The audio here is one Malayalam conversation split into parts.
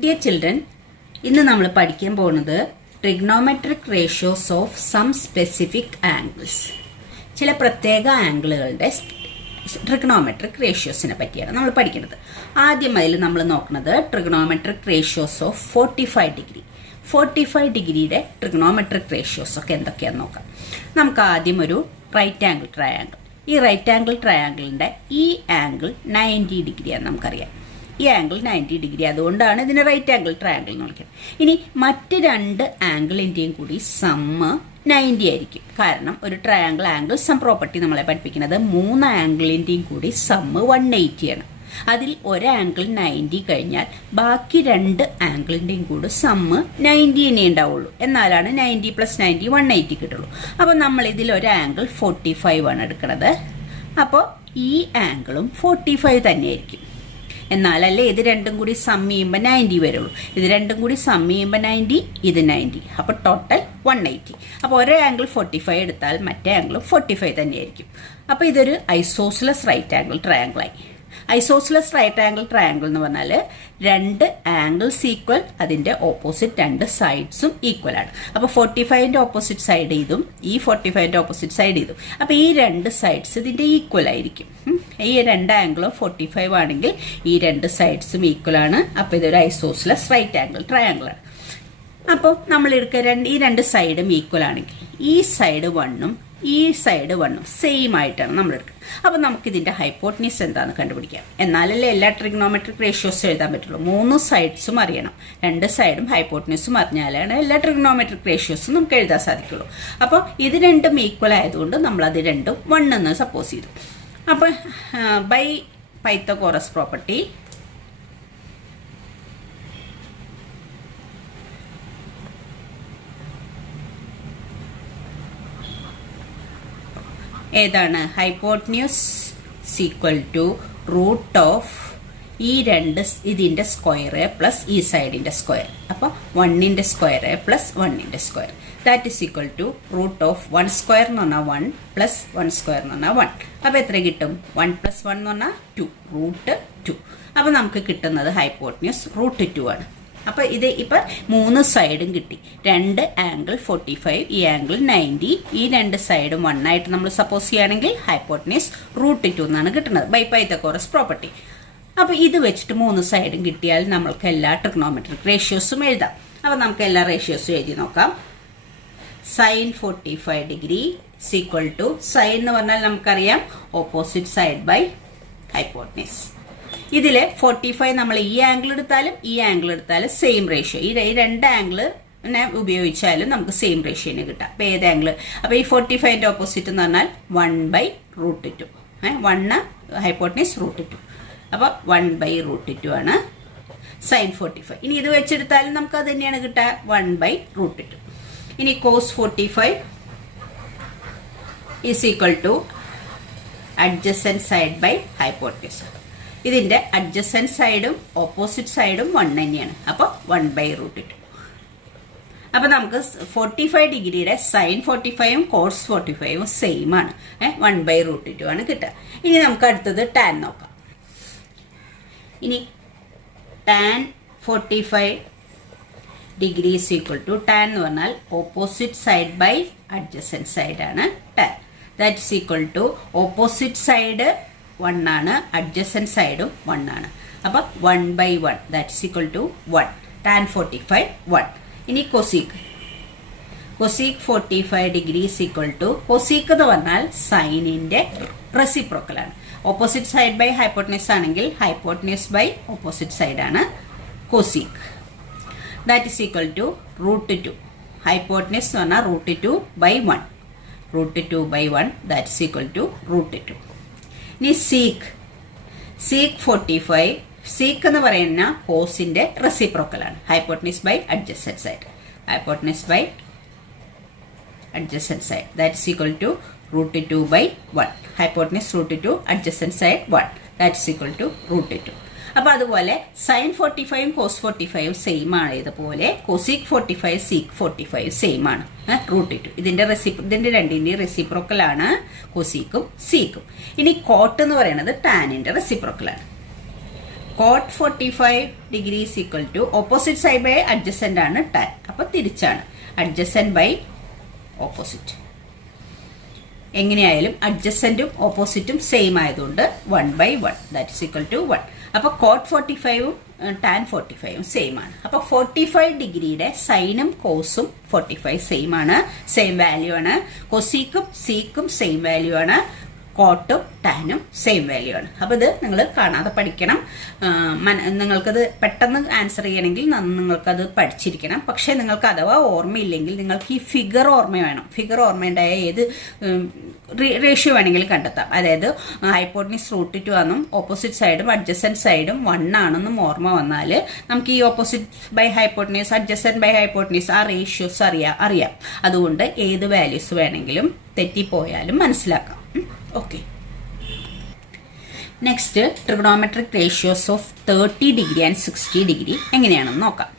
ഡിയർ ചിൽഡ്രൻ, ഇന്ന് നമ്മൾ പഠിക്കാൻ പോകുന്നത് trigonometric ratios of some specific angles. ചില പ്രത്യേക ആംഗിളുകളുടെ ട്രിഗ്നോമെട്രിക് റേഷ്യോസിനെ പറ്റിയാണ് നമ്മൾ പഠിക്കുന്നത്. ആദ്യം അതിൽ നമ്മൾ നോക്കുന്നത് ട്രിഗ്നോമെട്രിക് റേഷ്യോസ് ഓഫ് 45 ഡിഗ്രി. 45 ഡിഗ്രിയുടെ ട്രിഗ്നോമെട്രിക് റേഷ്യോസ് ഒക്കെ എന്തൊക്കെയാണെന്ന് നോക്കാം. നമുക്ക് ആദ്യം ഒരു റൈറ്റ് ആംഗിൾ ട്രയാംഗിൾ. ഈ റൈറ്റ് ആംഗിൾ ട്രയാംഗിളിന്റെ ഈ ആംഗിൾ 90 ഡിഗ്രിയാണെന്ന് നമുക്കറിയാം. ഈ ആംഗിൾ 90 ഡിഗ്രി, അതുകൊണ്ടാണ് ഇതിനെ റൈറ്റ് ആംഗിൾ ട്രയാംഗിൾ എന്ന് വിളിക്കുന്നത്. ഇനി മറ്റ് രണ്ട് ആംഗിളിന്റെയും കൂടി സമ്മ് 90 ആയിരിക്കും. കാരണം ഒരു ട്രയാംഗിൾ ആംഗിൾ സം പ്രോപ്പർട്ടി നമ്മളെ പഠിപ്പിക്കുന്നത് 3 ആംഗിളിന്റെയും കൂടി സമ്മ് 180 ആണ്. അതിൽ ഒരു ആംഗിൾ 90 കഴിഞ്ഞാൽ ബാക്കി രണ്ട് ആംഗിളിന്റെയും കൂടി സമ്മ് 90 തന്നെ ഉണ്ടാവുള്ളൂ. എന്നാലാണ് 90 + 90 180 കിട്ടുള്ളൂ. അപ്പൊ നമ്മൾ ഇതിൽ ഒരു ആംഗിൾ 45 ആണ് എടുക്കുന്നത്. അപ്പോൾ ഈ ആംഗിളും 45 തന്നെയായിരിക്കും. എന്നാലല്ലേ ഇത് രണ്ടും കൂടി സം ചെയ്യുമ്പോൾ 90 വരുള്ളൂ. ഇത് രണ്ടും കൂടി സം ചെയ്യുമ്പോൾ 90, ഇത് 90. അപ്പോൾ ടോട്ടൽ 180. അപ്പോൾ ഒരേ ആംഗിൾ 45 എടുത്താൽ മറ്റേ ആംഗിൾ 45 തന്നെയായിരിക്കും. അപ്പോൾ ഇതൊരു ഐസോസിലസ് റൈറ്റ് ആംഗിൾ ട്രയാംഗിളായി. ഐസോസിലസ് റൈറ്റ് ആംഗിൾ ട്രയാംഗിൾ എന്ന് പറഞ്ഞാൽ രണ്ട് ആംഗിൾസ് ഈക്വൽ, അതിന്റെ ഓപ്പോസിറ്റ് രണ്ട് സൈഡ്സും ഈക്വൽ ആണ്. അപ്പോൾ 45ന്റെ ഓപ്പോസിറ്റ് സൈഡ് ഇതും ഈ 45ന്റെ ഓപ്പോസിറ്റ് സൈഡ് ഇതും. അപ്പോൾ ഈ രണ്ട് സൈഡ്സ് ഇതിന്റെ ഈക്വൽ ആയിരിക്കും. ഈ രണ്ട് ആംഗിളും 45 ആണെങ്കിൽ ഈ രണ്ട് സൈഡ്സും ഈക്വൽ ആണ്. അപ്പോൾ ഇതൊരു ഐസോസിലസ് റൈറ്റ് ആംഗിൾ ട്രയാംഗിൾ ആണ്. അപ്പോൾ നമ്മൾ എടുക്കുക ഈ രണ്ട് സൈഡും ഈക്വൽ ആണെങ്കിൽ ഈ സൈഡ് 1ഉം ഈ സൈഡ് 1ഉം സെയിം ആയിട്ടാണ് നമ്മൾ എടുക്കുക. അപ്പോൾ നമുക്ക് ഇതിന്റെ ഹൈപ്പോട്ടനീസ് എന്താണെന്ന് കണ്ടുപിടിക്കാം. എന്നാലല്ലേ എല്ലാ ട്രിഗ്നോമെട്രിക് റേഷ്യോസും എഴുതാൻ പറ്റുള്ളൂ. 3 സൈഡ്സും അറിയണം. രണ്ട് സൈഡും ഹൈപ്പോട്ടനീസും അറിഞ്ഞാലാണ് എല്ലാ ട്രിഗ്നോമെട്രിക് റേഷ്യോസും നമുക്ക് എഴുതാൻ സാധിക്കുള്ളൂ. അപ്പോൾ ഇത് രണ്ടും ഈക്വൽ ആയതുകൊണ്ട് നമ്മൾ അത് രണ്ടും 1 എന്ന് സപ്പോസ് ചെയ്തു. അപ്പോൾ ബൈ പൈത്തഗോറസ് പ്രോപ്പർട്ടി ഏതാണ്? Hypotenuse equal to root of ഈ രണ്ട് ഇതിന്റെ സ്ക്വയർ പ്ലസ് ഈ സൈഡിന്റെ സ്ക്വയർ. അപ്പോൾ 1ന്റെ സ്ക്വയർ പ്ലസ് 1ന്റെ square that is equal to root of 1 square എന്ന് പറഞ്ഞാൽ 1 പ്ലസ് 1 സ്ക്വയർ എന്ന് പറഞ്ഞാൽ 1. അപ്പോൾ എത്ര കിട്ടും? 1 + 1 എന്ന് പറഞ്ഞാൽ 2, റൂട്ട് 2. അപ്പോൾ നമുക്ക് കിട്ടുന്നത് ഹൈപ്പോട്ടന്യൂസ് റൂട്ട് 2 ആണ്. അപ്പൊ ഇത് ഇപ്പൊ 3 സൈഡും കിട്ടി. രണ്ട് ആംഗിൾ 45, ഈ ആംഗിൾ 90, ഈ രണ്ട് സൈഡും 1 ആയിട്ട് നമ്മൾ സപ്പോസ് ചെയ്യുകയാണെങ്കിൽ ഹൈപ്പോട്ടനീസ് റൂട്ട് 2 എന്നാണ് കിട്ടുന്നത് ബൈ പൈത്തഗോറസ് പ്രോപ്പർട്ടി. അപ്പൊ ഇത് വെച്ചിട്ട് 3 സൈഡും കിട്ടിയാൽ നമ്മൾക്ക് എല്ലാ ട്രിഗ്നോമെട്രിക് റേഷ്യോസും എഴുതാം. അപ്പൊ നമുക്ക് എല്ലാ റേഷ്യോസും എഴുതി നോക്കാം. Sine 45 degree equal to sine എന്ന് പറഞ്ഞാൽ നമുക്കറിയാം ഓപ്പോസിറ്റ് സൈഡ് ബൈ ഹൈപ്പോട്ടനീസ്. ഇതില് 45 നമ്മൾ ഈ ആംഗിൾ എടുത്താലും ഈ ആംഗിൾ എടുത്താലും സെയിം റേഷ്യോ. ഈ രണ്ട് ആംഗിൾ ഉപയോഗിച്ചാലും നമുക്ക് സെയിം റേഷ്യോന് കിട്ടാം. അപ്പൊ ഏത് ആംഗിൾ? അപ്പൊ ഈ 45ന്റെ ഓപ്പോസിറ്റ് എന്ന് പറഞ്ഞാൽ 1/√2. 1 ഹൈപ്പോട്ടനീസ് √2. അപ്പൊ 1/√2 ആണ് സൈൻ 45. ഇനി ഇത് വെച്ചെടുത്താലും നമുക്ക് അത് തന്നെയാണ് കിട്ടുക, 1/√2. ഇനി cos 45 is equal to adjacent side by hypotenuse. ഇതിന്റെ അഡ്ജസന്റ് സൈഡും ഓപ്പോസിറ്റ് സൈഡും 1 തന്നെയാണ്. അപ്പോൾ 1/√2. അപ്പൊ നമുക്ക് 45 ഡിഗ്രിയുടെ സൈൻ 45ഉം കോസ് 45ഉം സെയിം ആണ്. 1/√2 ആണ് കിട്ടുക. ഇനി നമുക്ക് അടുത്തത് ടാൻ നോക്കാം. ഇനി tan 45 degree is equal to tan എന്ന് പറഞ്ഞാൽ opposite side by adjacent side ആണ് tan. That is equal to opposite side 1 ആണ്, അഡ്ജസന്റ് സൈഡും 1 ആണ്. അപ്പൊ 1/1 that is equal to 1. Tan 45 1. ഇനി cosec 45 degree is equal to cosec എന്ന് പറഞ്ഞാൽ സൈനിന്റെ റെസിപ്രോക്കൽ ആണ്. ഓപ്പോസിറ്റ് സൈഡ് ബൈ ഹൈപ്പോട്ടനീസ് ആണെങ്കിൽ ഹൈപ്പോട്ടനീസ് ബൈ ഓപ്പോസിറ്റ് സൈഡ് ആണ് cosec. That is equal to √2. Hypotenuse എന്ന് പറഞ്ഞാൽ √2/1. √2/1 ദാറ്റ് ഈസ് ഈക്വൽ ടു √2. ഇനി സീക്ക് 45. സീക്ക് എന്ന് പറയുന്ന കോസിന്റെ റെസിപ്രോക്കൽ ആണ്. Hypotenuse by adjacent side. Hypotenuse by adjacent side that is equal to √2/1. Hypotenuse √2, adjacent side 1 that is equal to √2. അപ്പൊ അതുപോലെ സൈൻ 45ഉം കോസ് 45ഉം സെയിം ആണ്. ഇതുപോലെ കൊസീക് 45 സീക്ക് 45 സെയിം ആണ്. √2 ഇതിന്റെ രണ്ടിന്റെയും റെസിപ്രോക്കൽ ആണ് കൊസീക്കും സീക്കും. ഇനി കോട്ട് എന്ന് പറയുന്നത് ടാനിന്റെ റെസിപ്രോക്കൽ ആണ്. Cot 45 is equal to opposite side by adjacent ആണ് ടാൻ. അപ്പൊ തിരിച്ചാണ്, അഡ്ജസന്റ് ബൈ ഓപ്പോസിറ്റ്. എങ്ങനെയായാലും അഡ്ജസന്റും ഓപ്പോസിറ്റും സെയിം ആയതുകൊണ്ട് 1/1 ദാറ്റ് ഈസ് ഈക്വൽ ടു 1. അപ്പൊ കോട്ട് 45ഉം ടാൻ 45ഉം സെയിം ആണ്. അപ്പൊ 45 ഡിഗ്രിയുടെ സൈനും കോസും 45 സെയിം ആണ്, സെയിം വാല്യൂ ആണ്. കൊസീക്കും സീക്കും സെയിം വാല്യൂ ആണ്. കോട്ടും ടാനും സെയിം വാല്യൂ ആണ്. അപ്പൊ ഇത് നിങ്ങൾ കാണാതെ പഠിക്കണം. നിങ്ങൾക്കത് പെട്ടെന്ന് ആൻസർ ചെയ്യണമെങ്കിൽ നിങ്ങൾക്കത് പഠിച്ചിരിക്കണം. പക്ഷെ നിങ്ങൾക്ക് അഥവാ ഓർമ്മയില്ലെങ്കിൽ നിങ്ങൾക്ക് ഈ ഫിഗർ ഓർമ്മ വേണം. ഫിഗർ ഓർമ്മയുണ്ടായ ഏത് റേഷ്യോ വേണമെങ്കിലും കണ്ടെത്താം. അതായത് ഹൈപ്പോട്ടനീസ് √2 ആണെന്നും ഓപ്പോസിറ്റ് സൈഡും അഡ്ജസന്റ് സൈഡും 1 ആണെന്നും ഓർമ്മ വന്നാൽ നമുക്ക് ഈ opposite by hypotenuse adjacent by hypotenuse ആ റേഷ്യോസ് അറിയാം. അതുകൊണ്ട് ഏത് വാല്യൂസ് വേണമെങ്കിലും തെറ്റിപ്പോയാലും മനസ്സിലാക്കാം. Okay, next trigonometric ratios of 30 degree and 60 degree എങ്ങനെയാണെന്ന് നോക്കാം.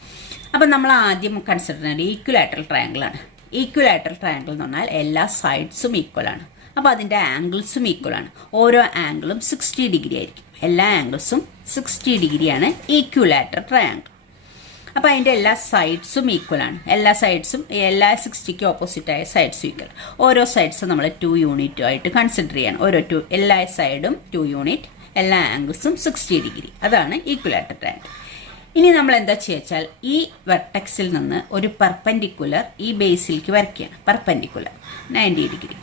അപ്പം നമ്മൾ ആദ്യം കൺസിഡർ ചെയ്യുന്നത് ഈക്വലാറ്ററൽ ട്രയാങ്കിൾ ആണ്. ഈക്വലാറ്ററൽ ട്രയാങ്കിൾ എന്ന് പറഞ്ഞാൽ എല്ലാ സൈഡ്സും ഈക്വൽ ആണ്. അപ്പോൾ അതിൻ്റെ ആംഗിൾസും ഈക്വൽ ആണ്. ഓരോ ആംഗിളും 60 ഡിഗ്രി ആയിരിക്കും. എല്ലാ ആംഗിൾസും 60 ഡിഗ്രിയാണ് ഈക്വലാറ്ററൽ ട്രയാങ്കിൾ. അപ്പോൾ അതിൻ്റെ എല്ലാ സൈഡ്സും ഈക്വൽ ആണ്. എല്ലാ 60ക്ക് ഓപ്പോസിറ്റായ സൈഡ്സും ഈക്വൽ. ഓരോ സൈഡ്സും നമ്മൾ 2 യൂണിറ്റ് ആയിട്ട് കൺസിഡർ ചെയ്യണം. എല്ലാ സൈഡും 2 യൂണിറ്റ്, എല്ലാ ആംഗിൾസും 60 ഡിഗ്രി. അതാണ് ഈക്വലാറ്ററൽ ട്രയാങ്കിൾ. ഇനി നമ്മൾ എന്താ ചെയ്യുക, ഈ വെർട്ടെക്സിൽ നിന്ന് ഒരു പെർപെൻഡിക്കുലർ ഈ ബേസിലേക്ക് വരയ്ക്കുകയാണ്. Perpendicular 90 degree.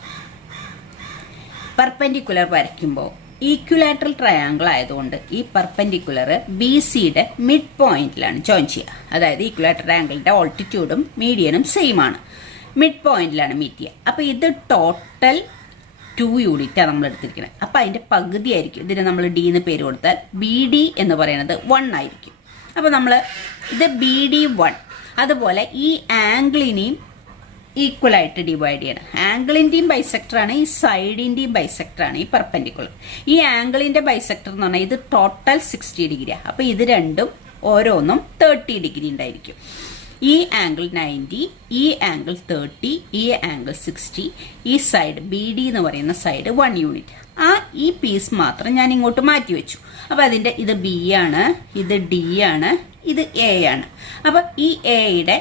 പെർപെൻഡിക്കുലർ വരയ്ക്കുമ്പോൾ ഈക്വലാറ്ററൽ ട്രയാങ്കിൾ ആയതുകൊണ്ട് ഈ പെർപെൻഡിക്കുലർ BCയുടെ മിഡ് പോയിന്റിലാണ് ജോയിൻ ചെയ്യുക. അതായത് ഈക്വലാറ്ററൽ ട്രയാങ്കിളിന്റെ ഓൾട്ടിറ്റ്യൂഡും മീഡിയനും സെയിം ആണ്, മിഡ് പോയിന്റിലാണ് മീറ്റ് ചെയ്യുക. അപ്പോൾ ഇത് ടോട്ടൽ 2 യൂണിറ്റാണ് നമ്മൾ എടുത്തിരിക്കുന്നത്. അപ്പോൾ അതിന്റെ പകുതി ആയിരിക്കും. ഇതിന് നമ്മൾ D എന്ന് പേര് കൊടുത്താൽ BD എന്ന് പറയുന്നത് 1 ആയിരിക്കും. അപ്പോൾ നമ്മൾ ഇത് BD1. അതുപോലെ ഈ ആംഗിളിനെയും ഈക്വൽ ആയിട്ട് ഡിവൈഡ് ചെയ്യണം. ആംഗിളിന്റെയും ബൈസെക്ടറാണ്, ഈ സൈഡിന്റെയും ബൈസെക്ടറാണ് ഈ പെർപെൻഡിക്കുലർ. ഈ ആംഗിളിന്റെ ബൈസെക്ടർ എന്ന് പറഞ്ഞാൽ ഇത് ടോട്ടൽ 60 ഡിഗ്രിയാണ്. അപ്പൊ ഇത് രണ്ടും ഓരോന്നും 30 ഡിഗ്രി ഉണ്ടായിരിക്കും. ഈ ആംഗിൾ 90, ഈ ആംഗിൾ 30, ഈ ആംഗിൾ 60, ഈ സൈഡ് BD എന്ന് പറയുന്ന സൈഡ് 1 യൂണിറ്റ്. ഈ പീസ് മാത്രം ഞാൻ ഇങ്ങോട്ട് മാറ്റി വെച്ചു. അപ്പൊ അതിന്റെ ഇത് B ആണ്, ഇത് D ആണ്, ഇത് A ആണ്. അപ്പൊ ഈ Aയുടെ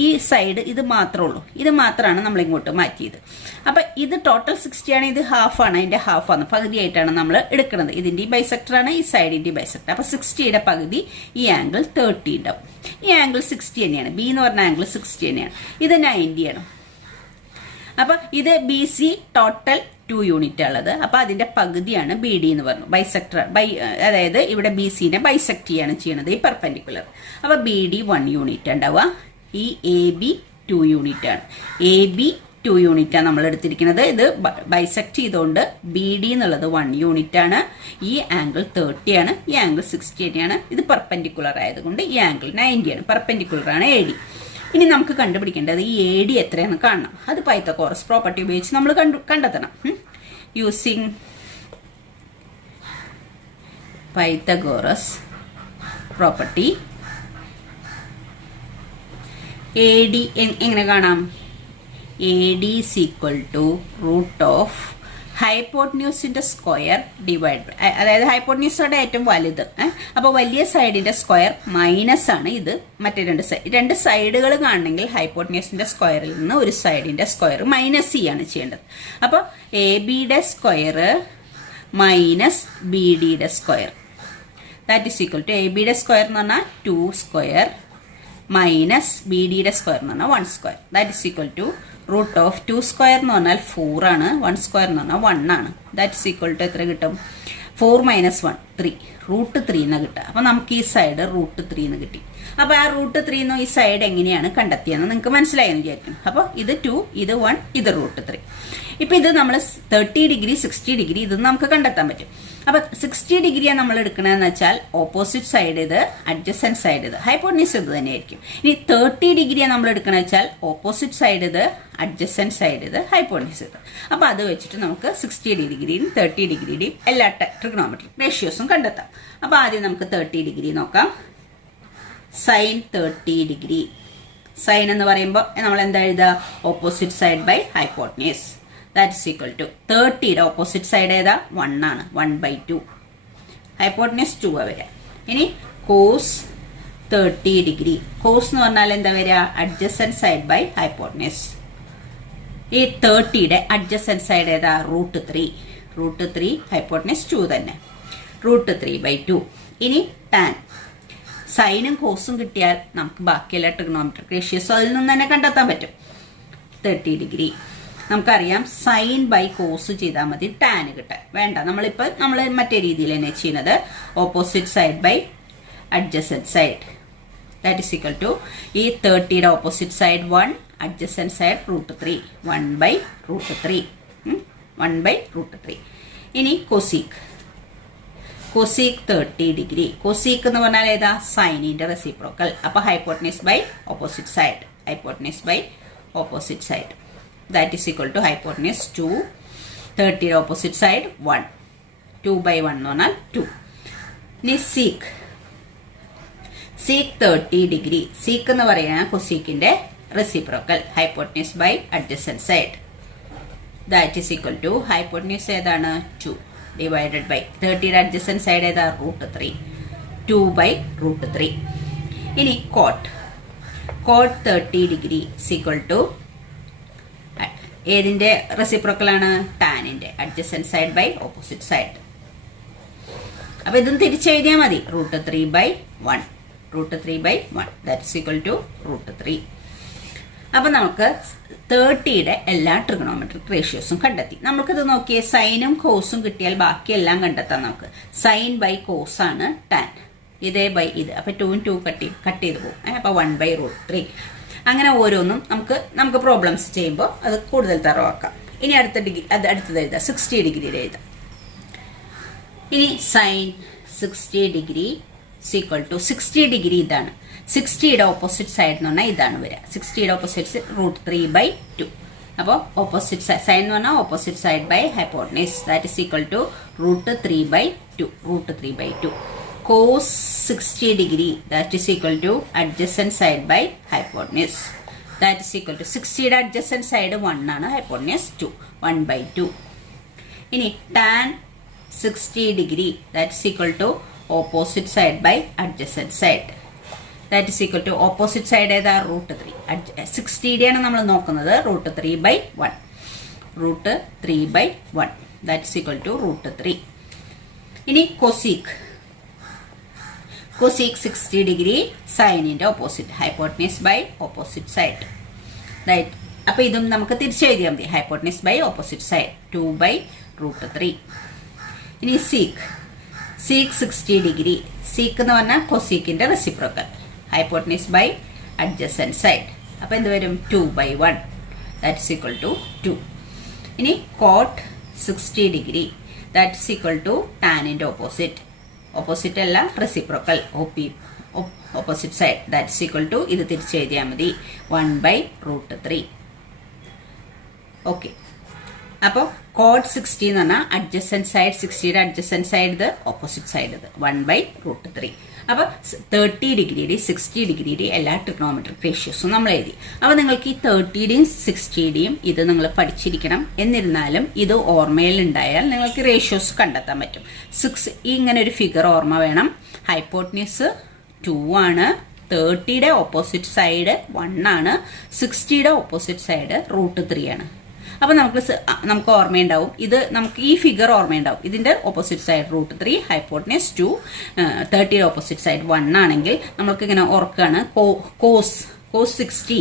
ഈ സൈഡ് ഇത് മാത്രമേ ഉള്ളൂ. ഇത് മാത്രമാണ് നമ്മൾ ഇങ്ങോട്ട് മാറ്റിയത്. അപ്പൊ ഇത് ടോട്ടൽ 60 ആണ്, ഇത് ഹാഫ് ആണ്, അതിന്റെ ഹാഫ് ആണ്, പകുതിയായിട്ടാണ് നമ്മൾ എടുക്കുന്നത്. ഇതിന്റെ ബൈസെക്ടർ ആണ്, ഈ സൈഡിന്റെ ബൈസെക്ടർ. അപ്പൊ 60യുടെ പകുതി ഈ ആംഗിൾ 30 ഉണ്ടാവും. ഈ ആംഗിൾ 60 തന്നെയാണ്. B എന്ന് പറഞ്ഞ ആംഗിൾ 60 തന്നെയാണ്. ഇത് 90 ആണ്. അപ്പൊ ഇത് BC ടോട്ടൽ 2 യൂണിറ്റ് ഉള്ളത്. അപ്പൊ അതിന്റെ പകുതിയാണ് BD എന്ന് പറഞ്ഞു. ബൈസെക്ടർ അതായത് ഇവിടെ BCനെ ബൈസെക്ട് ചെയ്യാണ് ചെയ്യുന്നത് ഈ പെർപെൻഡിക്കുലർ. അപ്പൊ BD 1 യൂണിറ്റ് ഉണ്ടാവുക. ഈ AB 2 യൂണിറ്റ് ആണ്. AB 2 യൂണിറ്റ് ആണ് നമ്മൾ എടുത്തിരിക്കുന്നത്. ഇത് ബൈസെക്ട് ചെയ്തുകൊണ്ട് BD എന്നുള്ളത് 1 യൂണിറ്റ് ആണ്. ഈ ആംഗിൾ 30 ആണ്, ഈ ആംഗിൾ 60 തന്നെയാണ്. ഇത് പെർപെൻഡിക്കുലർ ആയതുകൊണ്ട് ഈ ആംഗിൾ 90 ആണ്. പെർപെൻഡിക്കുലർ ആണ് AD. ഇനി നമുക്ക് കണ്ടുപിടിക്കേണ്ടത് ഈ AD എത്രയെന്ന് കാണണം. അത് പൈത്തഗോറസ് പ്രോപ്പർട്ടി ഉപയോഗിച്ച് നമ്മൾ കണ്ടെത്തണം. യൂസിങ് പൈത്തഗോറസ് പ്രോപ്പർട്ടി AD എങ്ങനെ കാണാം? AD is equal to root of ഹൈപ്പോട്ടന്യൂസിന്റെ സ്ക്വയർ ഡിവൈഡ് ബൈ, അതായത് ഹൈപ്പോട്ടന്യൂസോടെ ഏറ്റവും വലുത്. അപ്പോൾ വലിയ സൈഡിന്റെ സ്ക്വയർ മൈനസ് ആണ് ഇത് മറ്റേ രണ്ട് സൈഡുകൾ കാണണമെങ്കിൽ ഹൈപ്പോട്ടന്യൂസിന്റെ സ്ക്വയറിൽ നിന്ന് ഒരു സൈഡിന്റെ സ്ക്വയർ മൈനസ് ചെയ്യാണ് ചെയ്യേണ്ടത്. അപ്പോൾ ABയുടെ സ്ക്വയർ മൈനസ് BDയുടെ square that is equal to ABയുടെ സ്ക്വയർ എന്ന് പറഞ്ഞാൽ 2 സ്ക്വയർ മൈനസ് BDയുടെ സ്ക്വയർ എന്ന് പറഞ്ഞാൽ 1 square that is equal to root of 2 square എന്ന് പറഞ്ഞാൽ 4 ആണ്, 1 സ്ക്വയർ എന്ന് പറഞ്ഞാൽ 1 ആണ്. ദാറ്റ് ഈസ് ഈക്വൽ ടു എത്ര കിട്ടും? 4 മൈനസ് 1 3, റൂട്ട് 3 എന്ന് കിട്ടുക. അപ്പൊ നമുക്ക് ഈ സൈഡ് റൂട്ട് 3 എന്ന് കിട്ടി. അപ്പൊ ആ റൂട്ട് 3 എന്ന് ഈ സൈഡ് എങ്ങനെയാണ് കണ്ടെത്തിയെന്ന് നിങ്ങൾക്ക് മനസ്സിലായെന്ന് വിചാരിക്കും. അപ്പൊ ഇത് 2, ഇത് 1, ഇത് റൂട്ട് 3. ഇപ്പൊ ഇത് നമ്മൾ 30 ഡിഗ്രി 60 ഡിഗ്രി ഇത് നമുക്ക് കണ്ടെത്താൻ പറ്റും. അപ്പൊ 60 ഡിഗ്രിയാണ് നമ്മൾ എടുക്കണമെന്ന് വെച്ചാൽ ഓപ്പോസിറ്റ് സൈഡ് ഇത്, അഡ്ജസന്റ് സൈഡ് ഇത്, ഹൈപ്പോട്ടന്യൂസ് ഇത് തന്നെയായിരിക്കും. ഇനി 30 ഡിഗ്രിയാണ് നമ്മൾ എടുക്കണമെന്ന് വെച്ചാൽ ഓപ്പോസിറ്റ് സൈഡ് ഇത്, അഡ്ജസന്റ് സൈഡ് ഇത്, ഹൈപ്പോട്ടന്യൂസ് ഇത്. അപ്പൊ അത് വെച്ചിട്ട് നമുക്ക് 60 ഡിഗ്രിയും 30 ഡിഗ്രിയുടെയും എല്ലാ ട്രിഗണോമെട്രിക് റേഷ്യോസും കണ്ടെത്താം. അപ്പൊ ആദ്യം നമുക്ക് 30 ഡിഗ്രി നോക്കാം. Sign 30 degree. സൈൻ എന്ന് പറയുമ്പോൾ നമ്മൾ എന്താ എഴുതുക? Opposite side by hypotenuse. That is equal to 30യുടെ ഓപ്പോസിറ്റ് സൈഡ് ഏതാ? 1 ആണ്. 1/2. ഹൈപ്പോട്ടന്യൂസ് 2 വരെ. ഇനി കോസ് 30 ഡിഗ്രി. കോസ് എന്ന് പറഞ്ഞാൽ എന്താ വരിക? Adjacent side by hypotenuse. ഈ 30യുടെ അഡ്ജസന്റ് സൈഡ് ഏതാ? √3. √3 ഹൈപ്പോട്ടനസ് 2 തന്നെ. √3/2. ഇനി ടാൻ. സൈനും കോസും കിട്ടിയാൽ നമുക്ക് ബാക്കിയുള്ള ട്രിഗണോമെട്രിക് റേഷ്യോസ് അതിൽ നിന്ന് തന്നെ കണ്ടെത്താൻ പറ്റും. 30 ഡിഗ്രി നമുക്കറിയാം, സൈൻ ബൈ കോസ് ചെയ്താൽ മതി ടാന് കിട്ടാൻ. വേണ്ട, നമ്മൾ മറ്റേ രീതിയിൽ തന്നെ ചെയ്യുന്നത്. Opposite side by adjacent side. That is equal to ഈ 30യുടെ ഓപ്പോസിറ്റ് സൈഡ് 1, അഡ്ജസന്റ് സൈഡ് √3. 1/√3. 1/√3. ഇനി കൊസീക്ക്. Cosec 30 degree. കൊസീക്ക് എന്ന് പറഞ്ഞാൽ ഏതാ? സൈനിന്റെ റെസിപ്രോക്കൽ. അപ്പൊ hypotenuse by opposite side. Hypotenuse by opposite side. That is equal to hypotenuse 2. 30യുടെ ഓപ്പോസിറ്റ് സൈഡ് 1. 2/1 എന്ന് പറഞ്ഞാൽ 2. ഇനി സീക്ക്. Seek 30 degree. സീക്ക് എന്ന് പറയുന്നത് കൊസീക്കിന്റെ reciprocal. Hypotenuse by adjacent side. That is equal to hypotenuse ഏതാണ്? 2 ഡിവൈഡഡ് ബൈ 30യുടെ അഡ്ജസന്റ് സൈഡ് ഏതാ? √3. 2/√3. ഇനി cot. Cot 30 degree equal to ഏതിന്റെ റെസിപ്രോക്കലാണ്? ടാനിന്റെ. Adjacent side by opposite side. അപ്പൊ ഇതും തിരിച്ചെഴുതിയാൽ മതി. √3/1. √3/1. That's equal to √3. അപ്പൊ നമുക്ക് 30യുടെ എല്ലാ ട്രിഗണോമെട്രിക് റേഷ്യോസും കണ്ടെത്തി. നമുക്കിത് നോക്കിയേ, സൈനും കോസും കിട്ടിയാൽ ബാക്കിയെല്ലാം കണ്ടെത്താം നമുക്ക്. സൈൻ ബൈ കോസ് ആണ് ടാൻ. ഇതേ ബൈ ഇത്. അപ്പൊ 2 2 കട്ട് ചെയ്ത് പോകും. അപ്പൊ 1/√3. അങ്ങനെ ഓരോന്നും നമുക്ക് പ്രോബ്ലംസ് ചെയ്യുമ്പോൾ അത് കൂടുതൽ തറവാക്കാം. ഇനി അടുത്തത് എഴുതാം. 60 ഡിഗ്രിയുടെ എഴുതാം. ഇനി sine 60 degree equal to 60 degree ഇതാണ്. 60യുടെ ഓപ്പോസിറ്റ് സൈഡ് എന്ന് പറഞ്ഞാൽ ഇതാണ് വരിക. 60യുടെ ഓപ്പോസിറ്റ് √3/2. അപ്പോൾ ഓപ്പോസിറ്റ് സൈഡ് എന്ന് പറഞ്ഞാൽ opposite side by hypotenuse. That is equal to √3/2. √3/2. Cos 60 degree that is equal to adjacent side by hypotenuse. That is equal to 60യുടെ അഡ്ജസന്റ് സൈഡ് 1 ആണ്, ഹൈപ്പോട്ടനസ് 2. 1/2. ഇനി tan 60 degree that is equal to opposite side by adjacent side. That is equal to opposite side ഏതാ? √3. 60യുടെയാണ് നമ്മൾ നോക്കുന്നത്. √3/1. √3/1. ദാറ്റ് ഇസ് ഈക്വൽ ടു √3. ഇനി കൊസീക്ക്. കൊസീക്ക് 60 ഡിഗ്രി സൈനിന്റെ opposite. Hypotenuse by opposite side. Right. അപ്പൊ ഇതും നമുക്ക് തിരിച്ചെഴുതിയാൽ മതി. Hypotenuse by opposite side. 2/√3. ഇനി സീക്ക്. Sec 60 degree. സീക്ക് എന്ന് പറഞ്ഞാൽ കൊസീക്കിന്റെ reciprocal. Hypotenuse by adjacent side. അപ്പൊ എന്ത് വരും? 2/1. That is equal to 2. ഇനി cot 60 degree that is equal to ടാനിന്റെ ഓപ്പോസിറ്റ്. ഓപ്പോസിറ്റ് അല്ല, reciprocal. Opposite side. That is equal to ഇത് തിരിച്ചെഴുതിയാൽ മതി. 1/√3. ഓക്കെ. അപ്പോൾ കോഡ് 60 എന്ന് പറഞ്ഞാൽ അഡ്ജസന്റ് സൈഡ്. 60യുടെ അഡ്ജസന്റ് സൈഡ് ഇത്, ഓപ്പോസിറ്റ് സൈഡ് ഇത്. 1/√3. അപ്പൊ 30 ഡിഗ്രിയുടെ 60 ഡിഗ്രിയുടെ എല്ലാ ട്രിഗണോമെട്രിക് റേഷ്യോസും നമ്മൾ എഴുതി. അപ്പൊ നിങ്ങൾക്ക് ഈ 30യുടെയും 60യുടെയും ഇത് നിങ്ങൾ പഠിച്ചിരിക്കണം. എന്നിരുന്നാലും ഇത് ഓർമ്മയിൽ ഉണ്ടായാൽ നിങ്ങൾക്ക് റേഷ്യോസ് കണ്ടെത്താൻ പറ്റും. ഇങ്ങനെ ഒരു ഫിഗർ ഓർമ്മ വേണം. ഹൈപ്പോട്ടനസ് 2 ആണ്. 30യുടെ ഓപ്പോസിറ്റ് സൈഡ് 1 ആണ്. 60യുടെ ഓപ്പോസിറ്റ് സൈഡ് √3 ആണ്. അപ്പൊ നമുക്ക് ഓർമ്മയുണ്ടാവും. ഇത് നമുക്ക് ഈ ഫിഗർ ഓർമ്മയുണ്ടാവും. ഇതിന്റെ ഓപ്പോസിറ്റ് സൈഡ് √3, ഹൈപ്പോട്ടനസ് 2, 30യുടെ ഓപ്പോസിറ്റ് സൈഡ് 1 ആണെങ്കിൽ നമ്മൾക്ക് ഇങ്ങനെ ഓർക്കാണ് കോസ് 60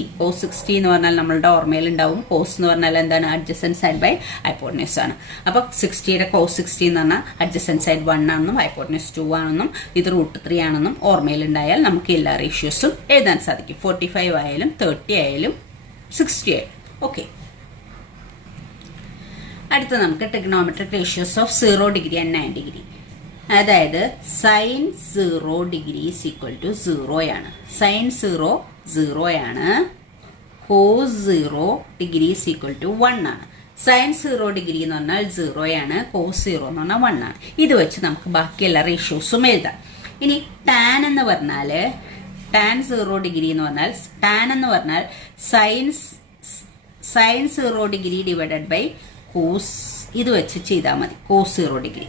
എന്ന് പറഞ്ഞാൽ നമ്മളുടെ ഓർമ്മയിൽ ഉണ്ടാവും. കോസ് എന്ന് പറഞ്ഞാൽ എന്താണ്? അഡ്ജസന്റ് സൈഡ് ബൈ ഹൈപ്പോട്ടനസ് ആണ്. അപ്പൊ 60യുടെ കോസ് 60 എന്ന് പറഞ്ഞാൽ അഡ്ജസന്റ് സൈഡ് 1 ആണെന്നും ഹൈപ്പോട്ടനസ് 2 ആണെന്നും ഇത് √3 ആണെന്നും ഓർമ്മയിൽ ഉണ്ടായാൽ നമുക്ക് എല്ലാ റേഷ്യോസും എഴുതാൻ സാധിക്കും. 45 ആയാലും 30 ആയാലും 60 ആയാലും. ഓക്കെ. അടുത്ത നമുക്ക് trigonometric ratios of 0 degree and 9 degree. അതായത് sine 0 degree is equal to 0 ആണ്. സൈൻ 0 0 ആണ്. Cos 0 degree is equal to 1 ആണ്. സൈൻ 0 ഡിഗ്രി എന്ന് പറഞ്ഞാൽ 0 ആണ്. കോസ് 0 എന്ന് പറഞ്ഞാൽ 1 ആണ്. ഇത് വെച്ച് നമുക്ക് ബാക്കി എല്ലാ റേഷ്യോസും എഴുതാം. ഇനി ടാൻ എന്ന് പറഞ്ഞാൽ ടാൻ 0 ഡിഗ്രി എന്ന് പറഞ്ഞാൽ ടാൻ എന്ന് പറഞ്ഞാൽ sine 0 degree divided by cos. ഇത് വെച്ച് ചെയ്താൽ മതി. Cos 0 degree.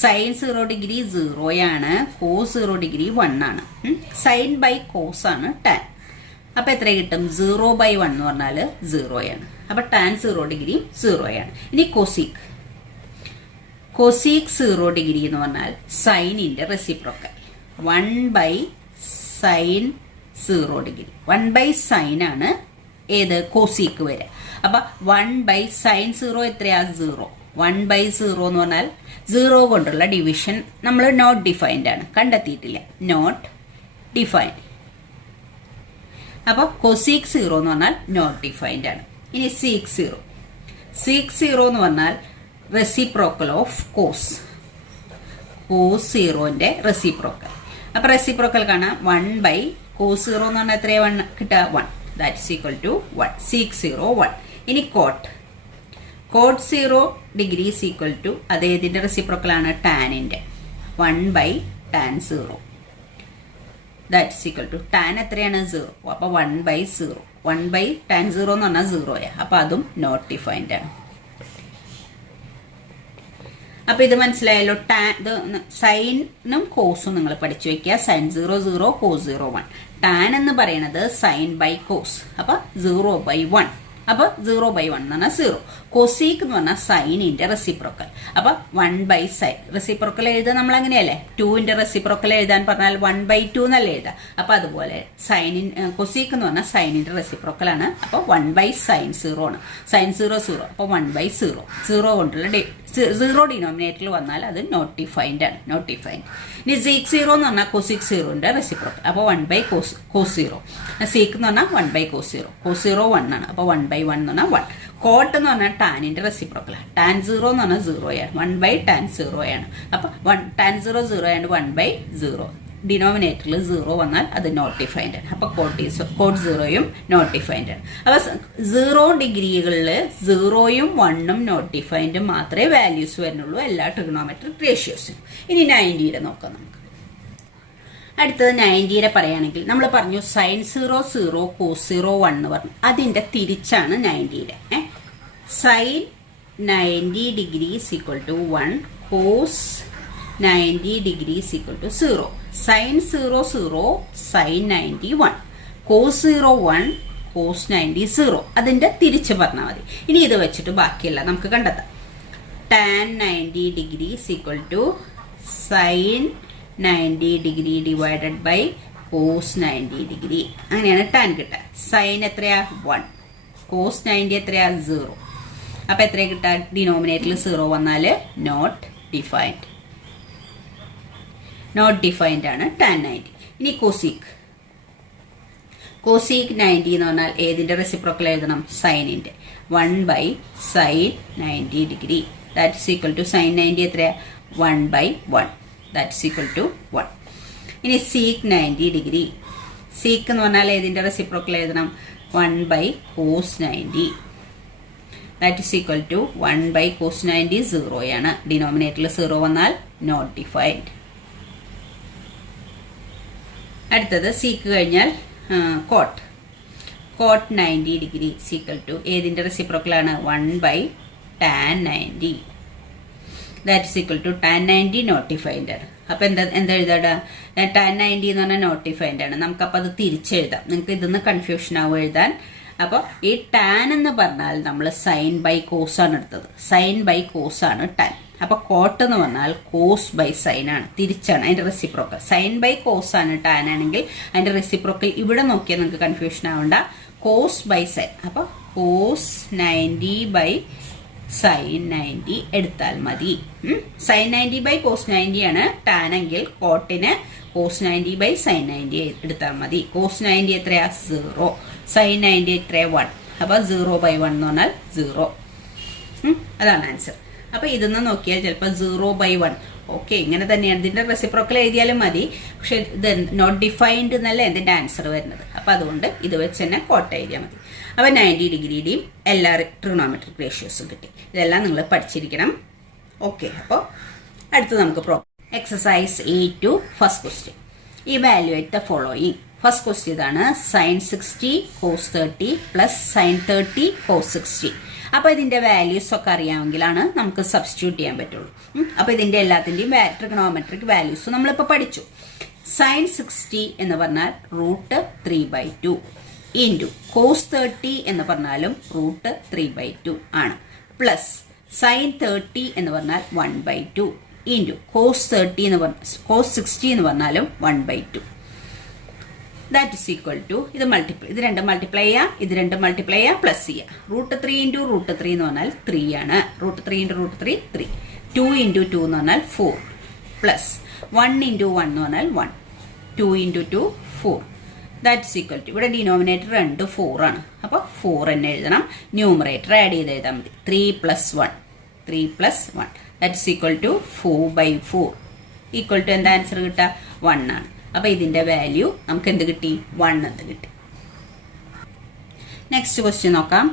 സൈൻ 0 ഡിഗ്രി 0 ആണ്, കോസ് 0 ഡിഗ്രി 1 ആണ്. സൈൻ ബൈ കോസ് ആണ് ടാൻ. അപ്പൊ എത്ര കിട്ടും? 0/1 എന്ന് പറഞ്ഞാൽ 0 ആണ്. അപ്പൊ ടാൻ 0 ഡിഗ്രി 0 ആണ്. ഇനി കൊസീക് 0 ഡിഗ്രി എന്ന് പറഞ്ഞാൽ സൈനിന്റെ റെസിപ്രോക്കൽ 1/sin 0 ഡിഗ്രി. 1/sin ആണ് ഏത് കോസീക്ക് വരിക. അപ്പൊ 1/sin 0 എത്രയാ? 0. 1/0 എന്ന് പറഞ്ഞാൽ 0 കൊണ്ടുള്ള ഡിവിഷൻ നമ്മൾ നോട്ട് ഡിഫൈൻഡ് ആണ്, കണ്ടെത്തിയിട്ടില്ല. Not defined. അപ്പൊ കൊസീക് 0 എന്ന് പറഞ്ഞാൽ നോട്ട് ഡിഫൈൻഡ് ആണ്. ഇനി സീക് 0 എന്ന് പറഞ്ഞാൽ റെസിപ്രോക്കൽ ഓഫ് കോസ് 0ന്റെ റെസിപ്രോക്കൽ. അപ്പൊ റെസിപ്രോക്കൽ കാണാം 1/cos 0 എന്ന് പറഞ്ഞാൽ എത്രയാ കിട്ടുക? 1. That is equal to 1. Sec 0 1. ഇനി cot 0 degree is equal to അതേതിന്റെ റെസിപ്രോക്കൽ ആണ്? ടാനിന്റെ 1/tan 0. That is equal to tan എത്രയാണ്? 0. അപ്പൊ 1/0. 1/tan 0 എന്ന് പറഞ്ഞാൽ 0 അപ്പൊ അതും നോട്ട് ഡിഫൈൻഡ് ആണ്. അപ്പൊ ഇത് മനസ്സിലായല്ലോ. സൈനും കോസും നിങ്ങൾ പഠിച്ചു വെക്കുക. Sign 0 0, cos 0 1. ടാൻ എന്ന് പറയുന്നത് സൈൻ ബൈ കോസ്. അപ്പൊ 0/1. അപ്പൊ 0/1 എന്ന് പറഞ്ഞാൽ 0. കൊസീക്ക് എന്ന് പറഞ്ഞാൽ സൈനിന്റെ റെസിപ്രോക്കൽ. അപ്പൊ 1/sin റെസിപ്രോക്കൽ എഴുതാൻ നമ്മൾ അങ്ങനെയല്ലേ? 2ന്റെ റെസിപ്രോക്കൽ എഴുതാൻ പറഞ്ഞാൽ 1/2 എന്നല്ലേ എഴുതാം. അപ്പൊ അതുപോലെ കൊസീക്ക് എന്ന് പറഞ്ഞാൽ സൈനിന്റെ റെസിപ്രോക്കൽ ആണ്. അപ്പൊ 1/sin 0 ആണ്. സൈൻ 0 0. അപ്പൊ 1/0. 0 കൊണ്ടുള്ള 0 ഡിനോമിനേറ്ററിൽ വന്നാൽ അത് നോട്ട് ഡിഫൈൻഡ് ആണ്. Not defined. ഇനി സീക് 0 എന്ന് പറഞ്ഞാൽ കൊസീക് 0ന്റെ റെസിപ്രോക്കൽ. അപ്പൊ 1/cos 0. സീക്ക് എന്ന് പറഞ്ഞാൽ 1/cos 0. cos 0 1 ആണ്. അപ്പൊ 1/1 എന്ന് പറഞ്ഞാൽ 1. കോട്ട് എന്ന് പറഞ്ഞാൽ ടാനിന്റെ റെസിപ്രോക്കൽ. ടാൻ 0 എന്ന് പറഞ്ഞാൽ 0 ആണ്. 1/tan 0 ആണ്. അപ്പൊ tan 0 0 ആണ്. 1/0 ഡിനോമിനേറ്ററിൽ 0 വന്നാൽ അത് നോട്ട് ഡിഫൈൻഡ് ആണ്. അപ്പൊ കോട്ട് 0യും നോട്ട് ഡിഫൈൻഡ് ആണ്. അപ്പൊ 0 ഡിഗ്രികളിൽ 0യും 1ഉം നോട്ട് ഡിഫൈൻഡ് മാത്രമേ വാല്യൂസ് വരുന്നുള്ളൂ എല്ലാ ട്രിഗണോമെട്രിക് റേഷ്യോസിനും. ഇനി 90യുടെ നോക്കാം നമുക്ക്. അടുത്തത് 90യുടെ പറയുകയാണെങ്കിൽ നമ്മൾ പറഞ്ഞു സൈൻ 0 0, കോസ് 0 1 എന്ന് പറഞ്ഞു. അതിന്റെ തിരിച്ചാണ് 90യുടെ. Sine 90 degree is equal to 1, cos 90 degree is equal to 0. Sine 0 0, sine 90 1, cos 0 1, cos 90 0. അതിന്റെ തിരിച്ച് പറഞ്ഞാൽ മതി. ഇനി ഇത് വെച്ചിട്ട് ബാക്കിയല്ല നമുക്ക് കണ്ടെത്താം. Tan 90 degree is equal to sine 90 degree divided by cos 90 degree. അങ്ങനെയാണ് ടാൻ കിട്ടുക. സൈൻ എത്രയാ? 1. കോസ് 90 എത്രയാ? 0. അപ്പൊ എത്രയാ കിട്ടുക? ഡിനോമിനേറ്ററിൽ 0 വന്നാൽ നോട്ട് ഡിഫൈൻഡ്. നോട്ട് ഡിഫൈൻഡ് ആണ് ടാൻ 90. ഇനി കോസീക് 90 എന്ന് പറഞ്ഞാൽ ഏതിന്റെ റെസിപ്രോക്കൽ എഴുതണം? സൈനിന്റെ. 1/sin 90 degree. That is equal to sine 90 എത്രയാ? 1/1. That is equal to 1. ഇനി സീക് 90 ഡിഗ്രി. സീക്ക് എന്ന് പറഞ്ഞാൽ ഏതിന്റെ റെസിപ്രോക്കൽ എഴുതണം? 1/cos 90. That is equal to 1/cos 90 0 ആണ്. ഡിനോമിനേറ്ററിൽ 0 വന്നാൽ നോട്ട് ഡിഫൈൻഡ്. അടുത്തത് സീക്ക് കഴിഞ്ഞാൽ കോട്ട് 90 ഡിഗ്രി ഈക്വൽ ടു ഏതിന്റെ റെസിപ്രോക്കലാണ്? 1/tan 90. That is equal to tan 90 not defined ആണ്. അപ്പൊ എന്താ എഴുതാടാ? ടാൻ 90 എന്ന് പറഞ്ഞാൽ നോട്ട് ഡിഫൈൻഡ് ആണ്. നമുക്കപ്പൊ അത് തിരിച്ചെഴുതാം. നിങ്ങൾക്ക് ഇതൊന്ന് കൺഫ്യൂഷൻ ആവും എഴുതാൻ. അപ്പോൾ ഈ ടാൻ എന്ന് പറഞ്ഞാൽ നമ്മൾ സൈൻ ബൈ കോസ് ആണ് എടുത്തത്. സൈൻ ബൈ കോസ് ആണ് ടാൻ. അപ്പൊ കോട്ട് എന്ന് പറഞ്ഞാൽ കോസ് ബൈ സൈൻ ആണ്. തിരിച്ചാണ് അതിന്റെ റെസിപ്രോക്കൽ. സൈൻ ബൈ കോസ് ആണ് ടാൻ ആണെങ്കിൽ അതിന്റെ റെസിപ്രോക്കൽ ഇവിടെ നോക്കിയാൽ നിങ്ങൾക്ക് കൺഫ്യൂഷൻ ആവണ്ട. Cos by sine. അപ്പൊ കോസ് 90 ബൈ സൈൻ 90 എടുത്താൽ മതി. സൈൻ 90 ബൈ കോസ് 90 ആണ് ടാൻ എങ്കിൽ കോട്ടിന് കോസ് 90 ബൈ സൈൻ 90 എടുത്താൽ മതി. കോസ് 90 എത്രയാ? 0. സൈൻ 90 എത്രയാ? 1. അപ്പൊ 0/1 എന്ന് പറഞ്ഞാൽ 0. അതാണ് ആൻസർ. അപ്പൊ ഇതൊന്ന് നോക്കിയാൽ ചിലപ്പോൾ 0/1. ഓക്കെ, ഇങ്ങനെ തന്നെയാണ്. ഇതിന്റെ റെസിപ്രോക്കൽ എഴുതിയാലും മതി. പക്ഷെ ഇത് നോട്ട് ഡിഫൈൻഡ് എന്നല്ല ഇതിന്റെ ആൻസർ വരുന്നത്. അപ്പൊ അതുകൊണ്ട് ഇത് വെച്ച് തന്നെ കോട്ട് എഴുതിയാൽ മതി. അപ്പൊ 90 ഡിഗ്രിയുടെയും എല്ലാ ട്രിഗണോമെട്രിക് റേഷ്യോസും കിട്ടി. ഇതെല്ലാം നിങ്ങൾ പഠിച്ചിരിക്കണം. ഓക്കെ, അപ്പോൾ അടുത്ത് നമുക്ക് exercise 8 first question. Evaluate the following. First question ഇതാണ്. Sine 60 cos 30 plus sine 30 cos 60. അപ്പോൾ ഇതിന്റെ വാല്യൂസ് ഒക്കെ അറിയാമെങ്കിലാണ് നമുക്ക് സബ്സ്റ്റിറ്റ്യൂട്ട് ചെയ്യാൻ പറ്റുള്ളൂ. അപ്പോൾ ഇതിന്റെ എല്ലാത്തിന്റെയും ട്രിഗണോമെട്രിക് വാല്യൂസ് നമ്മളിപ്പോൾ പഠിച്ചു. സൈൻ 60 എന്ന് പറഞ്ഞാൽ √3/2 ഇൻറ്റു കോസ് 30 എന്ന് പറഞ്ഞാലും √3/2 ആണ്. പ്ലസ് സൈൻ 30 എന്ന് പറഞ്ഞാൽ 1/2 ഇൻറ്റു കോസ് 60 എന്ന് പറഞ്ഞാലും 1/2. ദാറ്റ് ഇസ് ഈക്വൽ ടു ഇത് രണ്ട് മൾട്ടിപ്ലൈ ചെയ്യാം, ഇത് രണ്ട് മൾട്ടിപ്ലൈ ചെയ്യാം, പ്ലസ് ചെയ്യാം. √3 ഇൻറ്റു √3 എന്ന് പറഞ്ഞാൽ 3 ആണ്. √3 ഇൻറ്റു √3 3. 2 ഇൻറ്റു 2 എന്ന് പറഞ്ഞാൽ 4 പ്ലസ് 1 ഇൻറ്റു 1 എന്ന് പറഞ്ഞാൽ 1. 2 into 2 4. That is equal to ഇവിടെ ഡിനോമിനേറ്റർ 2 4 ആണ്. അപ്പോൾ 4 തന്നെ എഴുതണം. ന്യൂമറേറ്റർ ആഡ് ചെയ്ത് എഴുതാൻ മതി. 3 + 1 3 + 1 that is equal to 4/4 equal to എന്താ ആൻസർ കിട്ടുക 1 ആണ്. അപ്പോൾ ഇതിന്റെ വാല്യൂ നമുക്ക് എന്ത് കിട്ടി 1 എന്ന് കിട്ടി. നെക്സ്റ്റ് ക്വസ്റ്റ്യൻ നോക്കാം.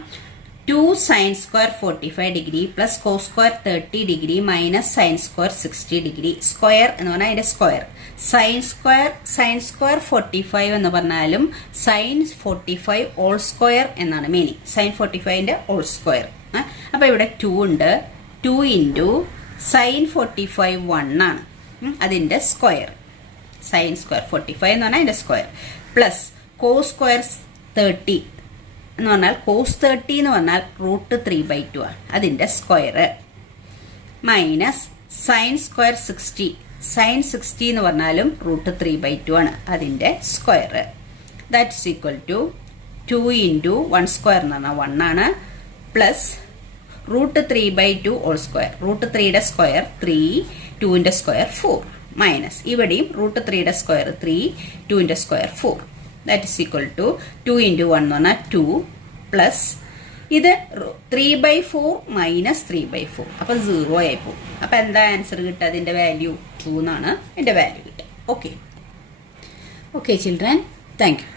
2 sin square 45 degree plus cos square 30 degree minus sin square 60 degree. Square എന്ന് പറഞ്ഞാൽ അതിന്റെ സ്ക്വയർ. sin square 45 എന്ന് പറഞ്ഞാലും sin 45 ഹോൾ സ്ക്വയർ എന്നാണ് മീനിങ്. sin 45ന്റെ ഹോൾ സ്ക്വയർ. അപ്പോൾ ഇവിടെ 2 ഉണ്ട്. 2 ഇൻറ്റു sin 45 1 ആണ്. അതിന്റെ സ്ക്വയർ. sin square 45 എന്ന് പറഞ്ഞാൽ അതിന്റെ സ്ക്വയർ പ്ലസ് cos square 30 എന്ന് പറഞ്ഞാൽ cos 30 എന്ന് പറഞ്ഞാൽ √3/2 ആണ്. അതിന്റെ square minus sin square 60 sin 60 എന്ന് പറഞ്ഞാലും √3/2 ആണ്. അതിന്റെ square. That is equal to 2 into 1 square എന്ന് പറഞ്ഞാൽ 1 ആണ് പ്ലസ് √3/2 ഹോൾ സ്ക്വയർ. √3യുടെ സ്ക്വയർ 3, 2ന്റെ സ്ക്വയർ 4 മൈനസ് ഇവിടെയും √3യുടെ സ്ക്വയർ 3, 2ന്റെ square 4. That is equal to 2 into 1 എന്ന് പറഞ്ഞാൽ 2 പ്ലസ് ഇത് 3/4 മൈനസ് 3/4. അപ്പോൾ 0 ആയി പോകും. അപ്പോൾ എന്താ ആൻസർ കിട്ടുക? അതിന്റെ വാല്യൂ 2 എന്നാണ് എൻ്റെ വാല്യൂ കിട്ടുക. Okay children, thank you.